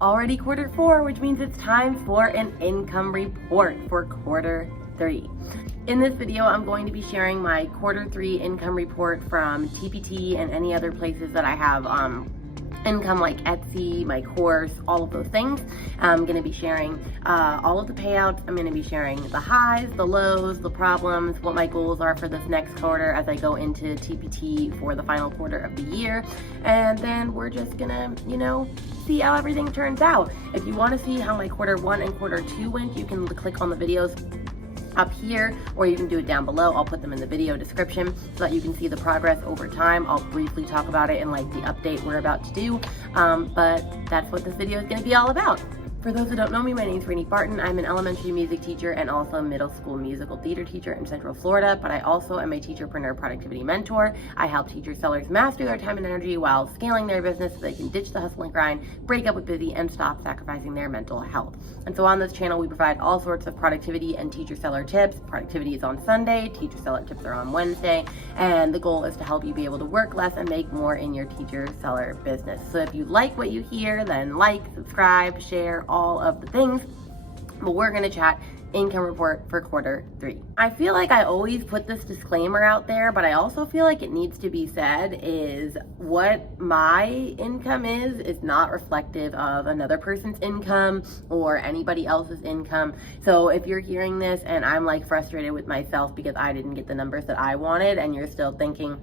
Already quarter four, which means it's time for an income report for quarter three. In this video, I'm going to be sharing my quarter three income report from TPT and any other places that I have income, like Etsy, my course, all of those things. I'm going to be sharing all of the payouts. I'm going to be sharing the highs, the lows, the problems, what my goals are for this next quarter as I go into TPT for the final quarter of the year. And then we're just going to, see how everything turns out. If you want to see how my quarter one and quarter two went, you can click on the videos up here, or you can do it down below. I'll put them in the video description so that you can see the progress over time. I'll briefly talk about it in like the update we're about to do, but that's what this video is going to be all about. For those who don't know me, my name is Rainey Barton. I'm an elementary music teacher and also a middle school musical theater teacher in Central Florida, but I also am a Teacherpreneur productivity mentor. I help teachers, sellers master their time and energy while scaling their business so they can ditch the hustle and grind, break up with busy, and stop sacrificing their mental health. And so on this channel, we provide all sorts of productivity and teacher seller tips. Productivity is on Sunday, teacher seller tips are on Wednesday, and the goal is to help you be able to work less and make more in your teacher seller business. So if you like what you hear, then like, subscribe, share, all of the things. But we're going to chat income report for quarter three. I feel like I always put this disclaimer out there, but I also feel like it needs to be said is what my income is not reflective of another person's income or anybody else's income. So if you're hearing this and I'm like frustrated with myself because I didn't get the numbers that I wanted, and you're still thinking,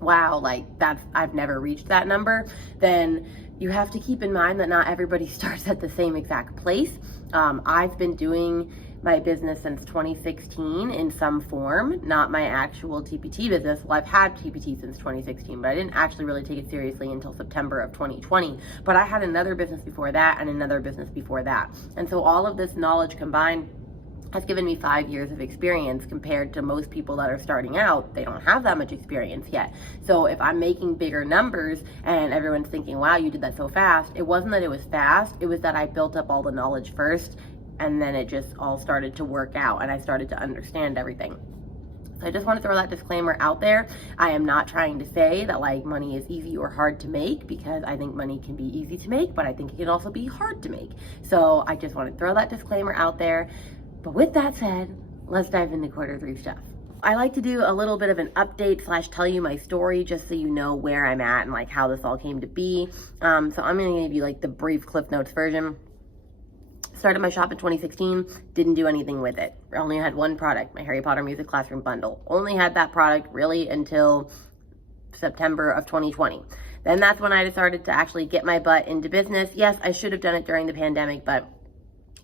wow, like I've never reached that number, then you have to keep in mind that not everybody starts at the same exact place. I've been doing my business since 2016 in some form, not my actual TPT business. Well, I've had TPT since 2016, but I didn't actually really take it seriously until September of 2020. But I had another business before that and another business before that. And so all of this knowledge combined has given me 5 years of experience compared to most people that are starting out. They don't have that much experience yet. So if I'm making bigger numbers and everyone's thinking, wow, you did that so fast, it wasn't that it was fast, it was that I built up all the knowledge first, and then it just all started to work out and I started to understand everything. So I just want to throw that disclaimer out there. I am not trying to say that like money is easy or hard to make, because I think money can be easy to make, but I think it can also be hard to make. So I just want to throw that disclaimer out there. But with that said, let's dive into quarter three stuff. I like to do a little bit of an update / tell you my story just so you know where I'm at and like how this all came to be. So I'm going to give you like the brief Cliff Notes version. Started my shop in 2016, didn't do anything with it. I only had one product, my Harry Potter Music Classroom Bundle. Only had that product really until September of 2020. Then that's when I started to actually get my butt into business. Yes, I should have done it during the pandemic, but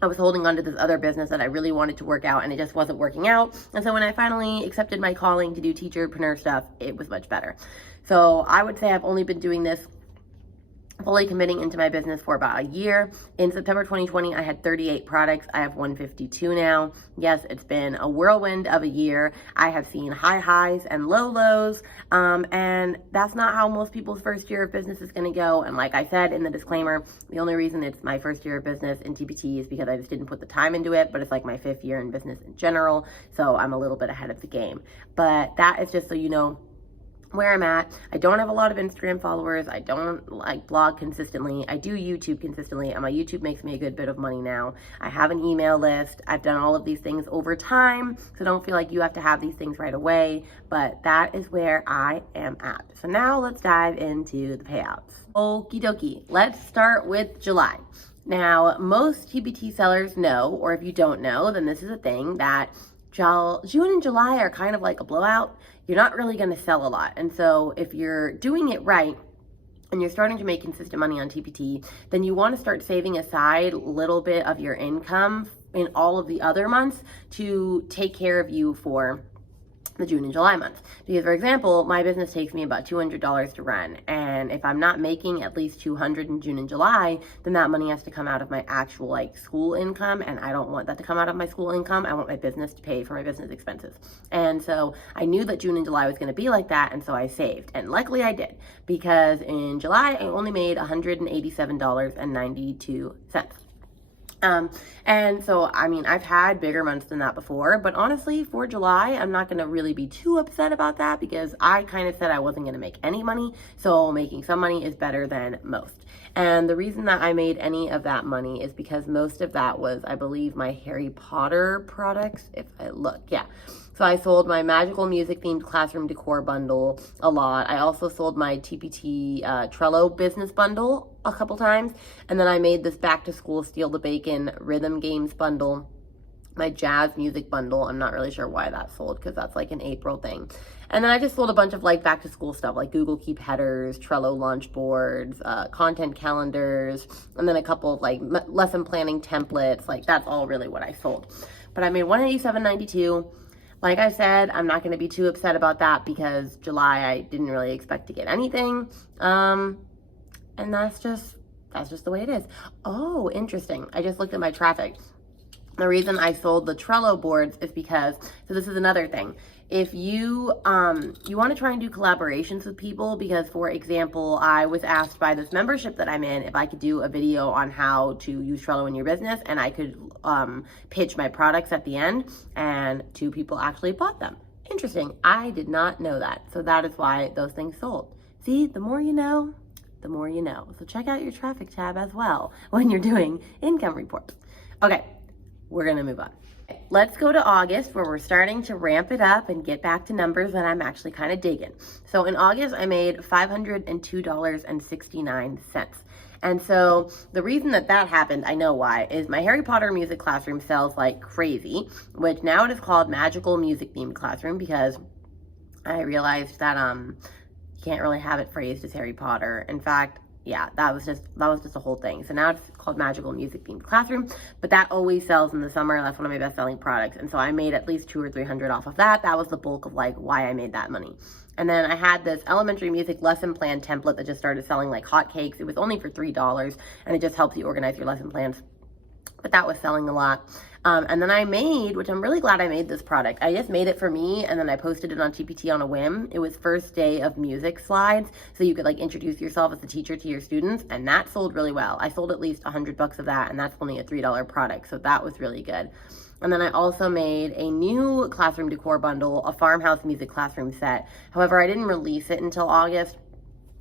I was holding on to this other business that I really wanted to work out, and it just wasn't working out. And so when I finally accepted my calling to do Teacherpreneur stuff, it was much better. So I would say I've only been doing this, fully committing into my business, for about a year. In September 2020, I had 38 products. I have 152 now. Yes, it's been a whirlwind of a year. I have seen high highs and low lows, and that's not how most people's first year of business is going to go. And like I said in the disclaimer, the only reason it's my first year of business in TPT is because I just didn't put the time into it, but it's like my 5th year in business in general, so I'm a little bit ahead of the game. But that is just so you know where I'm at. I don't have a lot of Instagram followers. I don't like blog consistently. I do YouTube consistently, and my YouTube makes me a good bit of money now. I have an email list. I've done all of these things over time, so don't feel like you have to have these things right away, but that is where I am at. So now let's dive into the payouts. Okie dokie. Let's start with July. Now, most TPT sellers know, or if you don't know, then this is a thing, that June and July are kind of like a blowout. You're not really going to sell a lot. And so if you're doing it right and you're starting to make consistent money on TPT, then you want to start saving aside a little bit of your income in all of the other months to take care of you for the June and July months. Because for example, my business takes me about $200 to run, and if I'm not making at least $200 in June and July, then that money has to come out of my actual like school income, and I don't want that to come out of my school income. I want my business to pay for my business expenses. And so I knew that June and July was going to be like that, and so I saved, and luckily I did, because in July I only made $187.92. And so, I mean, I've had bigger months than that before, but honestly, for July, I'm not going to really be too upset about that, because I kind of said I wasn't going to make any money. So making some money is better than most. And the reason that I made any of that money is because most of that was, I believe, my Harry Potter products. If I look, yeah. So I sold my magical music themed classroom decor bundle a lot. I also sold my TPT Trello business bundle a couple times. And then I made this back to school Steal the Bacon rhythm games bundle, my jazz music bundle. I'm not really sure why that sold because that's like an April thing. And then I just sold a bunch of like back to school stuff like Google Keep headers, Trello launch boards, content calendars, and then a couple of like lesson planning templates. Like that's all really what I sold. But I made $187.92. Like I said, I'm not going to be too upset about that because July I didn't really expect to get anything. And that's just the way it is. Oh, interesting. I just looked at my traffic. The reason I sold the Trello boards is because, so this is another thing. If you want to try and do collaborations with people, because for example, I was asked by this membership that I'm in if I could do a video on how to use Trello in your business, and I could pitch my products at the end, and 2 people actually bought them. Interesting. I did not know that. So that is why those things sold. See, the more you know, the more you know. So check out your traffic tab as well when you're doing income reports. Okay. We're going to move on. Let's go to August where we're starting to ramp it up and get back to numbers that I'm actually kind of digging. So in August, I made $502.69. And so the reason that happened, I know why, is my Harry Potter music classroom sells like crazy, which now it is called Magical Music Themed Classroom because I realized that you can't really have it phrased as Harry Potter. In fact, yeah, that was just a whole thing. So now it's called Magical Music Themed Classroom, but that always sells in the summer. That's one of my best selling products. And so I made at least $200 or $300 off of that. That was the bulk of like why I made that money. And then I had this elementary music lesson plan template that just started selling like hotcakes. It was only for $3 and it just helps you organize your lesson plans. But that was selling a lot. And then I made, which I'm really glad I made this product. I just made it for me and then I posted it on TPT on a whim. It was first day of music slides. So you could like introduce yourself as a teacher to your students, and that sold really well. I sold at least $100 of that, and that's only a $3 product. So that was really good. And then I also made a new classroom decor bundle, a farmhouse music classroom set. However, I didn't release it until August.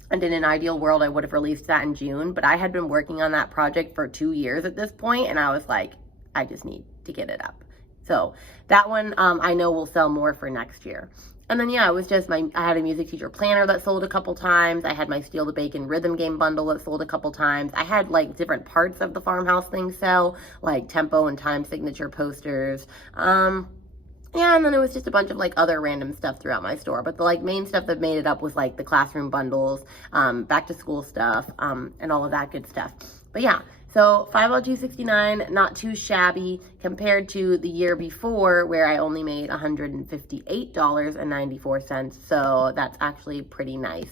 And in an ideal world, I would have released that in June, but I had been working on that project for 2 years at this point, and I was like, I just need to get it up. So that one I know will sell more for next year. And then yeah, it was just I had a music teacher planner that sold a couple times. I had my Steal the Bacon rhythm game bundle that sold a couple times. I had like different parts of the farmhouse thing sell, like tempo and time signature posters. Yeah, and then it was just a bunch of like other random stuff throughout my store. But the like main stuff that made it up was like the classroom bundles, back to school stuff, and all of that good stuff. But yeah, so $502.69, not too shabby compared to the year before where I only made $158.94. So that's actually pretty nice.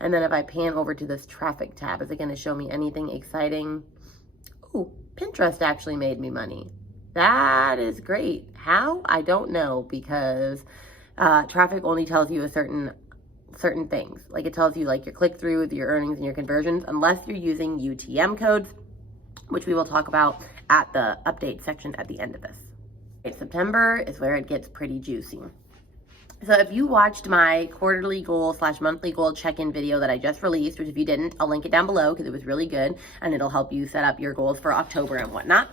And then if I pan over to this traffic tab, is it going to show me anything exciting? Ooh, Pinterest actually made me money. That is great. How? I don't know, because traffic only tells you a certain things. Like it tells you like your click-throughs, your earnings, and your conversions, unless you're using UTM codes, which we will talk about at the update section at the end of this. September is where it gets pretty juicy. So if you watched my quarterly goal / monthly goal check-in video that I just released, which if you didn't, I'll link it down below because it was really good and it'll help you set up your goals for October and whatnot.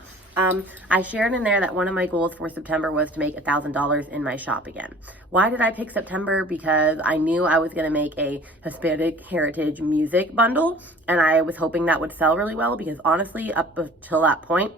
I shared in there that one of my goals for September was to make $1,000 in my shop again. Why did I pick September? Because I knew I was going to make a Hispanic Heritage music bundle, and I was hoping that would sell really well because honestly, up until that point,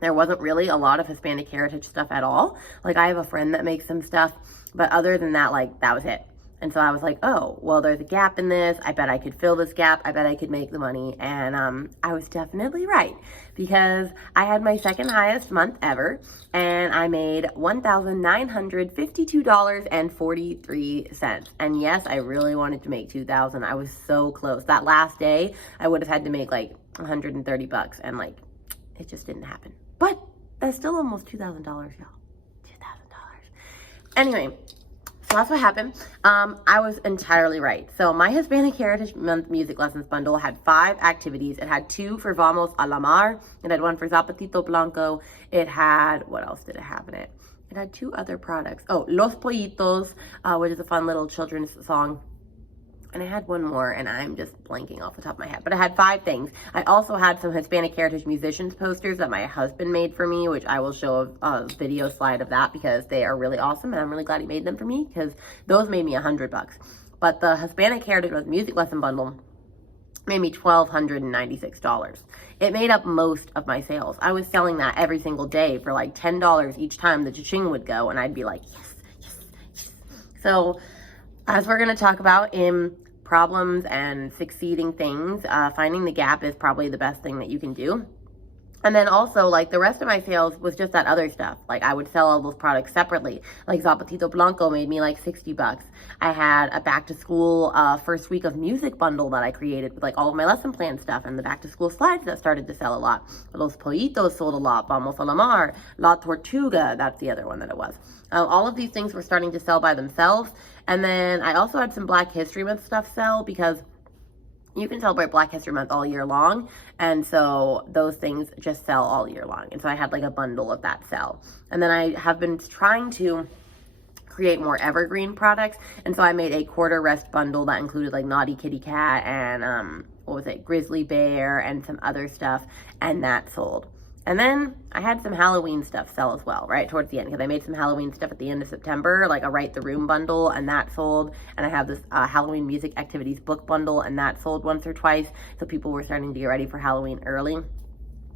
there wasn't really a lot of Hispanic Heritage stuff at all. Like I have a friend that makes some stuff, but other than that, like that was it. And so I was like, oh, well, there's a gap in this. I bet I could fill this gap. I bet I could make the money. And I was definitely right because I had my second highest month ever and I made $1,952.43. And yes, I really wanted to make $2,000. I was so close. That last day, I would have had to make like $130 and like it just didn't happen. But that's still almost $2,000, y'all. $2,000. Anyway. So that's what happened. I was entirely right. So my Hispanic Heritage Month Music Lessons Bundle had 5 activities. It had 2 for Vamos a la Mar. It had 1 for Zapatito Blanco. It had, what else did it have in it? It had 2 other products. Oh, Los Pollitos, which is a fun little children's song. And I had one more, and I'm just blanking off the top of my head. But I had 5 things. I also had some Hispanic Heritage Musicians posters that my husband made for me, which I will show a video slide of that because they are really awesome. And I'm really glad he made them for me because those made me $100. But the Hispanic Heritage Music Lesson Bundle made me $1,296. It made up most of my sales. I was selling that every single day for like $10 each time the cha-ching would go. And I'd be like, yes, yes, yes. So as we're going to talk about in problems and succeeding things, finding the gap is probably the best thing that you can do. And then also, like, the rest of my sales was just that other stuff. Like, I would sell all those products separately. Like, Zapatito Blanco made me like $60. I had a back-to-school first week of music bundle that I created with, like, all of my lesson plan stuff and the back-to-school slides that started to sell a lot. Los Pollitos sold a lot. Vamos a la Mar. La Tortuga, that's the other one that it was. All of these things were starting to sell by themselves. And then I also had some Black History Month stuff sell because you can celebrate Black History Month all year long. And so those things just sell all year long. And so I had like a bundle of that sell. And then I have been trying to create more evergreen products. And so I made a quarter rest bundle that included like Naughty Kitty Cat and Grizzly Bear and some other stuff. And that sold. And then I had some Halloween stuff sell as well, right, towards the end, because I made some Halloween stuff at the end of September, like a Write the Room bundle, and that sold. And I have this Halloween music activities book bundle, and that sold once or twice. So people were starting to get ready for Halloween early.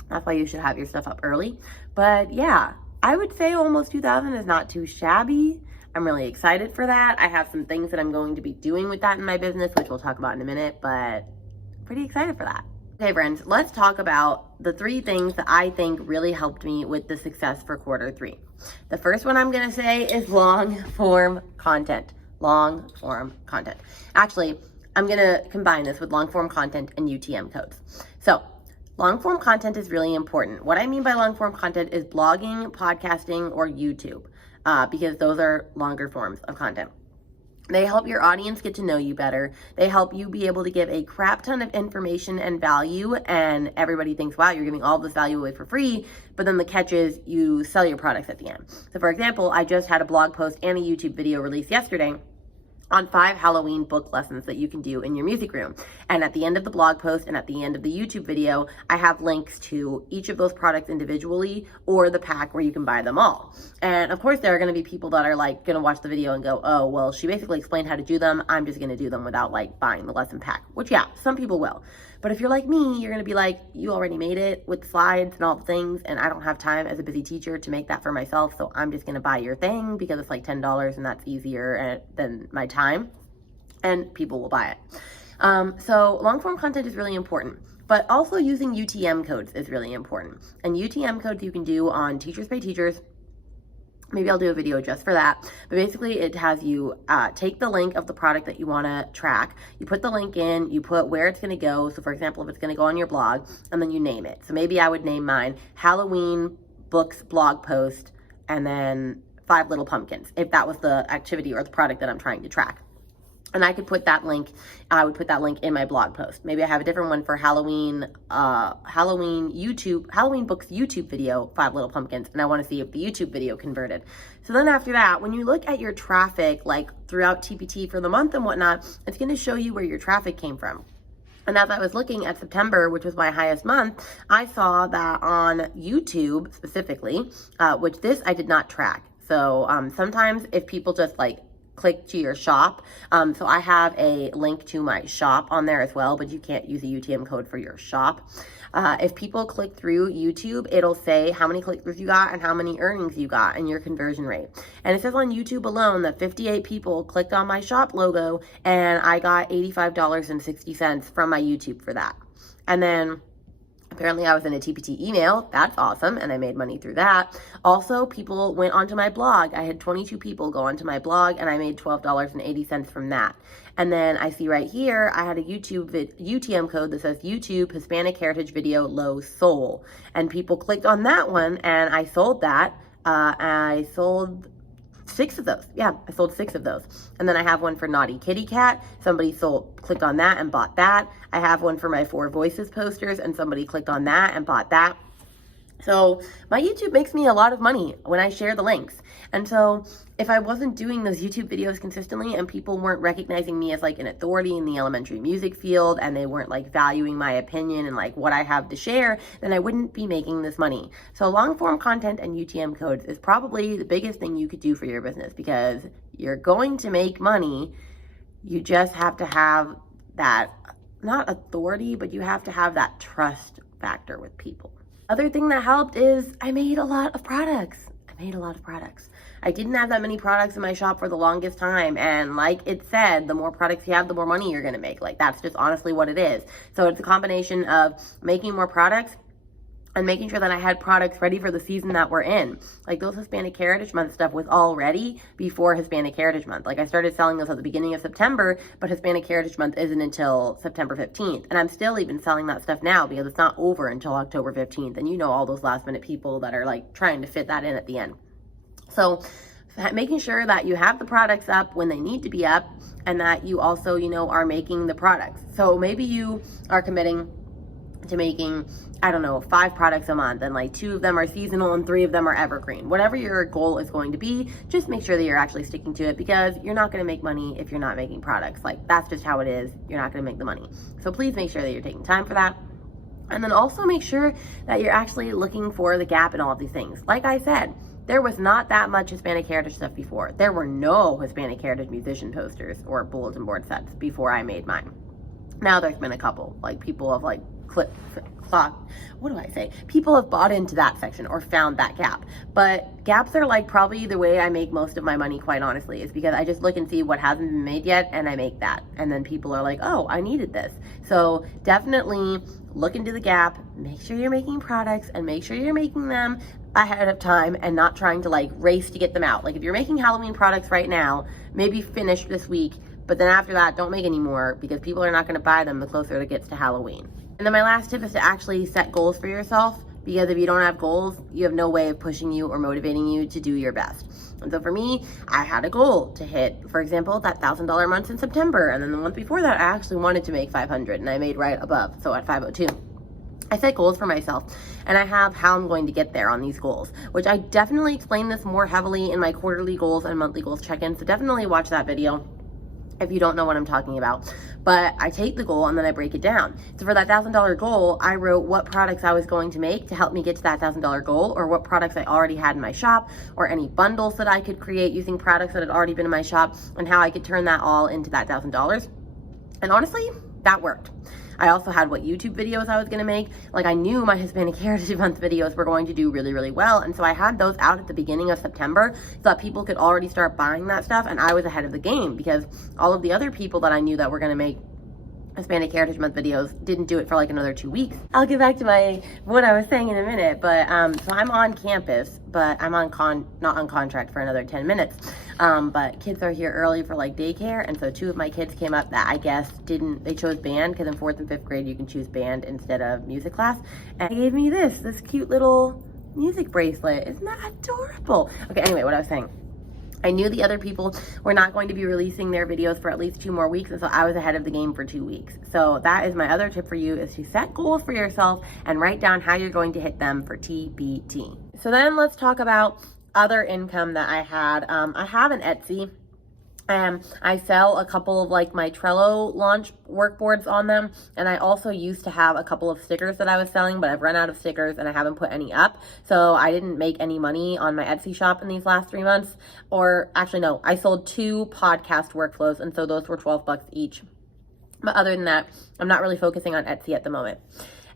That's why you should have your stuff up early. But yeah, I would say almost 2,000 is not too shabby. I'm really excited for that. I have some things that I'm going to be doing with that in my business, which we'll talk about in a minute, but pretty excited for that. Okay, friends, let's talk about the 3 things that I think really helped me with the success for quarter 3. The first one I'm going to say is long form content. Long form content. Actually, I'm going to combine this with long form content and UTM codes. So long form content is really important. What I mean by long form content is blogging, podcasting, or YouTube, because those are longer forms of content. They help your audience get to know you better. They help you be able to give a crap ton of information and value, and everybody thinks, wow, you're giving all this value away for free, but then the catch is you sell your products at the end. So for example, I just had a blog post and a YouTube video released yesterday on 5 Halloween book lessons that you can do in your music room. And at the end of the blog post and at the end of the YouTube video, I have links to each of those products individually or the pack where you can buy them all. And of course, there are going to be people that are like going to watch the video and go, oh, well, she basically explained how to do them. I'm just going to do them without like buying the lesson pack, which yeah, some people will. But if you're like me, you're going to be like, you already made it with slides and all the things, and I don't have time as a busy teacher to make that for myself, so I'm just going to buy your thing because it's like $10 and that's easier than my time, and people will buy it. So long form content is really important, but also using UTM codes is really important. And UTM codes you can do on Teachers Pay Teachers. Maybe I'll do a video just for that. But basically it has you take the link of the product that you want to track. You put the link in, you put where it's going to go. So for example, if it's going to go on your blog, and then you name it. So maybe I would name mine Halloween Books Blog Post and then 5 Little Pumpkins, if that was the activity or the product that I'm trying to track. And I could put that link, I would put that link in my blog post. Maybe I have a different one for Halloween Books YouTube video, 5 Little Pumpkins, and I want to see if the YouTube video converted. So then after that, when you look at your traffic, like throughout TPT for the month and whatnot, it's going to show you where your traffic came from. And as I was looking at September, which was my highest month, I saw that on YouTube specifically, which this I did not track. So sometimes if people just like click to your shop. So I have a link to my shop on there as well, but you can't use a UTM code for your shop. If people click through YouTube, it'll say how many click-throughs you got and how many earnings you got and your conversion rate. And it says on YouTube alone that 58 people clicked on my shop logo and I got $85.60 from my YouTube for that. And then apparently I was in a TPT email. That's awesome. And I made money through that. Also, people went onto my blog. I had 22 people go onto my blog and I made $12.80 from that. And then I see right here, I had a UTM code that says YouTube Hispanic Heritage Video Low Soul. And people clicked on that one and I sold that. I sold 6 of those. Yeah, I sold 6 of those. And then I have one for Naughty Kitty Cat. Somebody clicked on that and bought that. I have one for my 4 Voices posters and somebody clicked on that and bought that. So my YouTube makes me a lot of money when I share the links. And so if I wasn't doing those YouTube videos consistently and people weren't recognizing me as like an authority in the elementary music field, and they weren't like valuing my opinion and like what I have to share, then I wouldn't be making this money. So long form content and UTM codes is probably the biggest thing you could do for your business, because you're going to make money. You just have to have that, not authority, but you have to have that trust factor with people. Other thing that helped is I made a lot of products. I didn't have that many products in my shop for the longest time. And like it said, the more products you have, the more money you're going to make. Like, that's just honestly what it is. So it's a combination of making more products and making sure that I had products ready for the season that we're in. Like, those Hispanic Heritage Month stuff was all ready before Hispanic Heritage Month. Like, I started selling those at the beginning of September, but Hispanic Heritage Month isn't until September 15th. And I'm still even selling that stuff now because it's not over until October 15th. And you know, all those last minute people that are like trying to fit that in at the end. So making sure that you have the products up when they need to be up, and that you also, you know, are making the products. So maybe you are committing to making, I don't know, 5 products a month, and like 2 of them are seasonal and 3 of them are evergreen. Whatever your goal is going to be, just make sure that you're actually sticking to it, because you're not going to make money if you're not making products. Like, that's just how it is. You're not going to make the money. So please make sure that you're taking time for that. And then also make sure that you're actually looking for the gap in all of these things. Like I said, there was not that much Hispanic Heritage stuff before. There were no Hispanic Heritage musician posters or bulletin board sets before I made mine. Now there's been a couple, like people have like people have bought into that section or found that gap. But gaps are like probably the way I make most of my money, quite honestly, is because I just look and see what hasn't been made yet and I make that. And then people are like, oh, I needed this. So definitely look into the gap, make sure you're making products, and make sure you're making them ahead of time and not trying to like race to get them out. Like, if you're making Halloween products right now, maybe finish this week, but then after that, don't make any more, because people are not going to buy them the closer it gets to Halloween. And then my last tip is to actually set goals for yourself, because if you don't have goals, you have no way of pushing you or motivating you to do your best. And so for me, I had a goal to hit, for example, that $1,000 month in September. And then the month before that, I actually wanted to make 500, and I made right above, so at 502. I set goals for myself, and I have how I'm going to get there on these goals, which I definitely explain this more heavily in my quarterly goals and monthly goals check-in. So definitely watch that video if you don't know what I'm talking about. But I take the goal and then I break it down. So for that $1,000 goal, I wrote what products I was going to make to help me get to that $1,000 goal, or what products I already had in my shop, or any bundles that I could create using products that had already been in my shop, and how I could turn that all into that $1,000. And honestly, that worked. I also had what YouTube videos I was going to make. Like, I knew my Hispanic Heritage Month videos were going to do really, really well. And so I had those out at the beginning of September so that people could already start buying that stuff. And I was ahead of the game, because all of the other people that I knew that were going to make Hispanic Heritage Month videos didn't do it for like another 2 weeks. I'll get back to what I was saying in a minute, but so I'm on campus, but I'm not on contract for another 10 minutes. But kids are here early for like daycare, and so 2 of my kids came up that I guess they chose band, because in 4th and 5th grade you can choose band instead of music class, and they gave me this cute little music bracelet. Isn't that adorable? Okay, anyway, what I was saying, I knew the other people were not going to be releasing their videos for at least 2 more weeks, and so I was ahead of the game for 2 weeks. So that is my other tip for you, is to set goals for yourself and write down how you're going to hit them for TBT. So then let's talk about other income that I had. I have an Etsy. I sell a couple of like my Trello launch workboards on them. And I also used to have a couple of stickers that I was selling, but I've run out of stickers and I haven't put any up. So I didn't make any money on my Etsy shop in these last 3 months. Or actually, no, I sold 2 podcast workflows, and so those were $12 each. But other than that, I'm not really focusing on Etsy at the moment.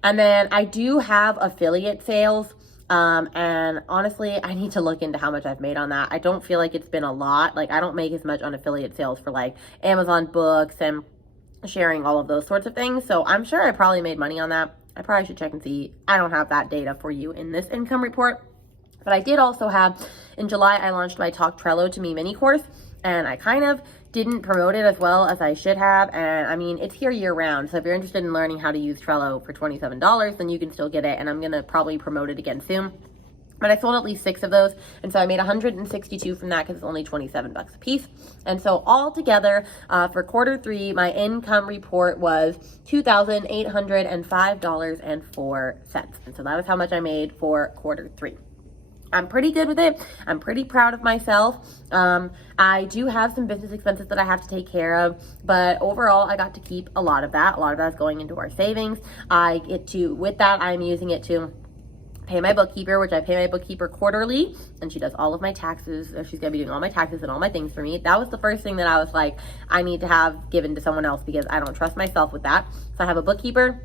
And then I do have affiliate sales. And honestly, I need to look into how much I've made on that. I don't feel like it's been a lot. Like, I don't make as much on affiliate sales for like Amazon books and sharing all of those sorts of things. So I'm sure I probably made money on that. I probably should check and see. I don't have that data for you in this income report. But I did also have, in July, I launched my Talk Trello to Me mini course, and I kind of didn't promote it as well as I should have. And I mean, it's here year round. So if you're interested in learning how to use Trello for $27, then you can still get it. And I'm going to probably promote it again soon. But I sold at least 6 of those, and so I made 162 from that because it's only 27 bucks a piece. And so all together for quarter 3, my income report was $2,805.04. And so that is how much I made for quarter 3. I'm pretty good with it. I'm pretty proud of myself. I do have some business expenses that I have to take care of, but overall I got to keep a lot of that. A lot of that is going into our savings. With that, I'm using it to pay my bookkeeper, which I pay my bookkeeper quarterly, and she does all of my taxes. She's gonna be doing all my taxes and all my things for me. That was the first thing that I was like, I need to have given to someone else because I don't trust myself with that. So I have a bookkeeper,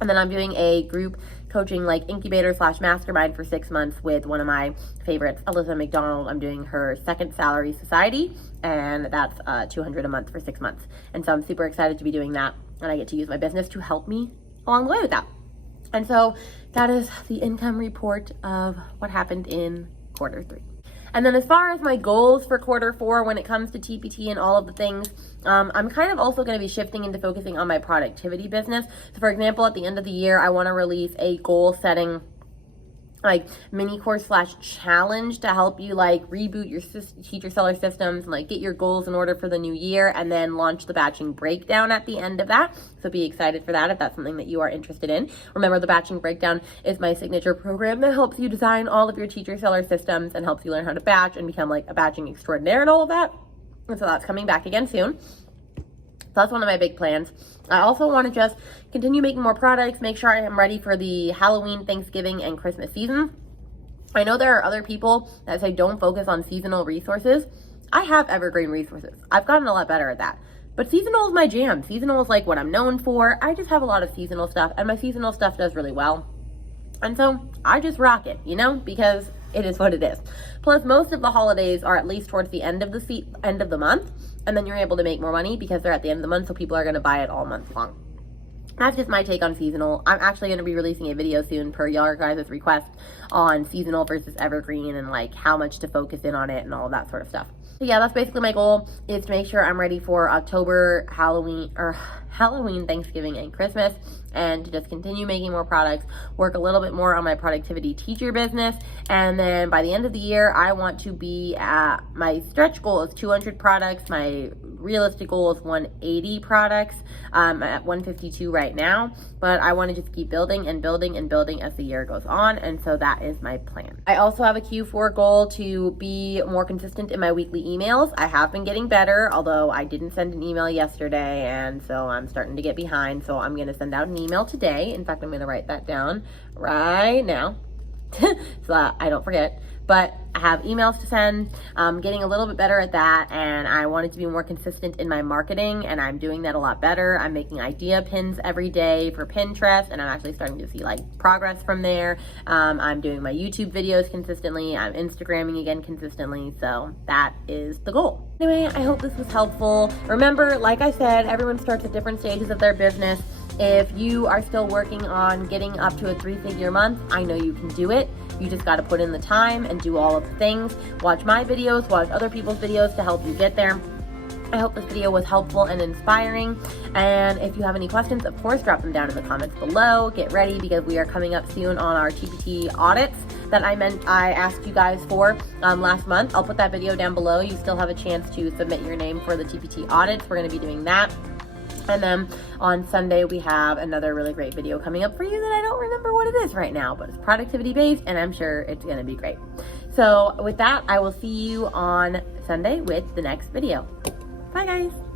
and then I'm doing a group coaching like incubator / mastermind for 6 months with one of my favorites, Alyssa McDonald. I'm doing her second salary society, and that's $200 a month for 6 months. And so I'm super excited to be doing that, and I get to use my business to help me along the way with that. And so that is the income report of what happened in quarter 3. And then as far as my goals for quarter 4, when it comes to TPT and all of the things, I'm kind of also going to be shifting into focusing on my productivity business. So for example, at the end of the year, I want to release a goal setting like mini course / challenge to help you like reboot your teacher seller systems and like get your goals in order for the new year, and then launch the batching breakdown at the end of that. So be excited for that if that's something that you are interested in. Remember, the batching breakdown is my signature program that helps you design all of your teacher seller systems and helps you learn how to batch and become like a batching extraordinaire and all of that. And so that's coming back again soon. So that's one of my big plans. I also want to just continue making more products, make sure I am ready for the Halloween, Thanksgiving, and Christmas season. I know there are other people that say don't focus on seasonal resources. I have evergreen resources. I've gotten a lot better at that. But seasonal is my jam. Seasonal is like what I'm known for. I just have a lot of seasonal stuff, and my seasonal stuff does really well. And so I just rock it, because it is what it is. Plus, most of the holidays are at least towards the end of the month, and then you're able to make more money because they're at the end of the month, so people are going to buy it all month long. That's just my take on seasonal. I'm actually going to be releasing a video soon per your guys' request on seasonal versus evergreen and like how much to focus in on it and all of that sort of stuff. So yeah, that's basically my goal, is to make sure I'm ready for October, Halloween, Thanksgiving, and Christmas, and to just continue making more products, work a little bit more on my productivity teacher business, and then by the end of the year, I want to be at, my stretch goal is 200 products, my realistic goal is 180 products. I'm at 152 right now, but I want to just keep building and building and building as the year goes on, and so that is my plan. I also have a Q4 goal to be more consistent in my weekly emails. I have been getting better, although I didn't send an email yesterday, and so I'm starting to get behind, so I'm going to send out an email today. In fact, I'm going to write that down right now so that I don't forget. But I have emails to send. I'm getting a little bit better at that, and I wanted to be more consistent in my marketing, and I'm doing that a lot better. I'm making idea pins every day for Pinterest, and I'm actually starting to see like progress from there. I'm doing my YouTube videos consistently. I'm Instagramming again consistently, so that is the goal. Anyway, I hope this was helpful. Remember, like I said, everyone starts at different stages of their business. If you are still working on getting up to a 3-figure month, I know you can do it. You just got to put in the time and do all of the things. Watch my videos, watch other people's videos to help you get there. I hope this video was helpful and inspiring. And if you have any questions, of course, drop them down in the comments below. Get ready because we are coming up soon on our TPT audits that I asked you guys for last month. I'll put that video down below. You still have a chance to submit your name for the TPT audits. We're going to be doing that. And then on Sunday, we have another really great video coming up for you that I don't remember what it is right now, but it's productivity based, and I'm sure it's going to be great. So with that, I will see you on Sunday with the next video. Bye guys.